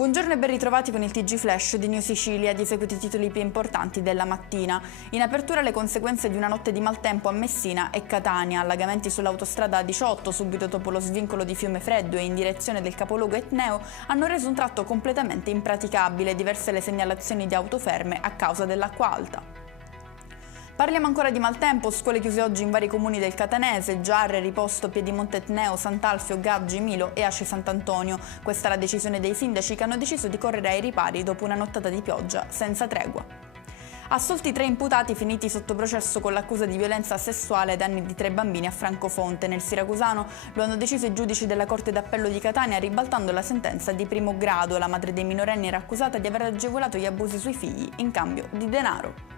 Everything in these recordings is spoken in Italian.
Buongiorno e ben ritrovati con il TG Flash di New Sicilia. Di seguito i titoli più importanti della mattina. In apertura le conseguenze di una notte di maltempo a Messina e Catania. Allagamenti sull'autostrada A18 subito dopo lo svincolo di Fiumefreddo e in direzione del capoluogo etneo hanno reso un tratto completamente impraticabile. Diverse le segnalazioni di auto ferme a causa dell'acqua alta. Parliamo ancora di maltempo, scuole chiuse oggi in vari comuni del Catanese, Giarre, Riposto, Piedimonte Etneo, Sant'Alfio, Gaggi, Milo e Aci Sant'Antonio. Questa è la decisione dei sindaci che hanno deciso di correre ai ripari dopo una nottata di pioggia senza tregua. Assolti 3 imputati finiti sotto processo con l'accusa di violenza sessuale ai danni di 3 bambini a Francofonte. Nel Siracusano lo hanno deciso i giudici della Corte d'Appello di Catania ribaltando la sentenza di primo grado. La madre dei minorenni era accusata di aver agevolato gli abusi sui figli in cambio di denaro.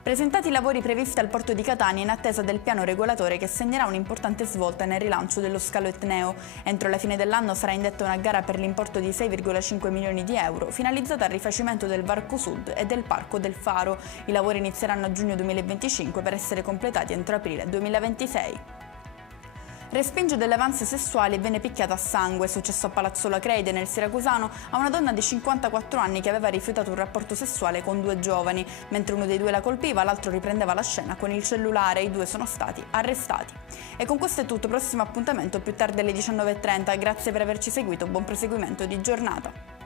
Presentati i lavori previsti al porto di Catania in attesa del piano regolatore che segnerà un'importante svolta nel rilancio dello scalo etneo. Entro la fine dell'anno sarà indetta una gara per l'importo di 6,5 milioni di euro, finalizzata al rifacimento del Varco Sud e del Parco del Faro. I lavori inizieranno a giugno 2025 per essere completati entro aprile 2026. Respinge delle avanze sessuali e viene picchiata a sangue. È successo a Palazzo Lacreide, nel Siracusano, a una donna di 54 anni che aveva rifiutato un rapporto sessuale con 2 giovani. Mentre uno dei 2 la colpiva, l'altro riprendeva la scena con il cellulare. I 2 sono stati arrestati. E con questo è tutto. Prossimo appuntamento più tardi alle 19:30. Grazie per averci seguito. Buon proseguimento di giornata.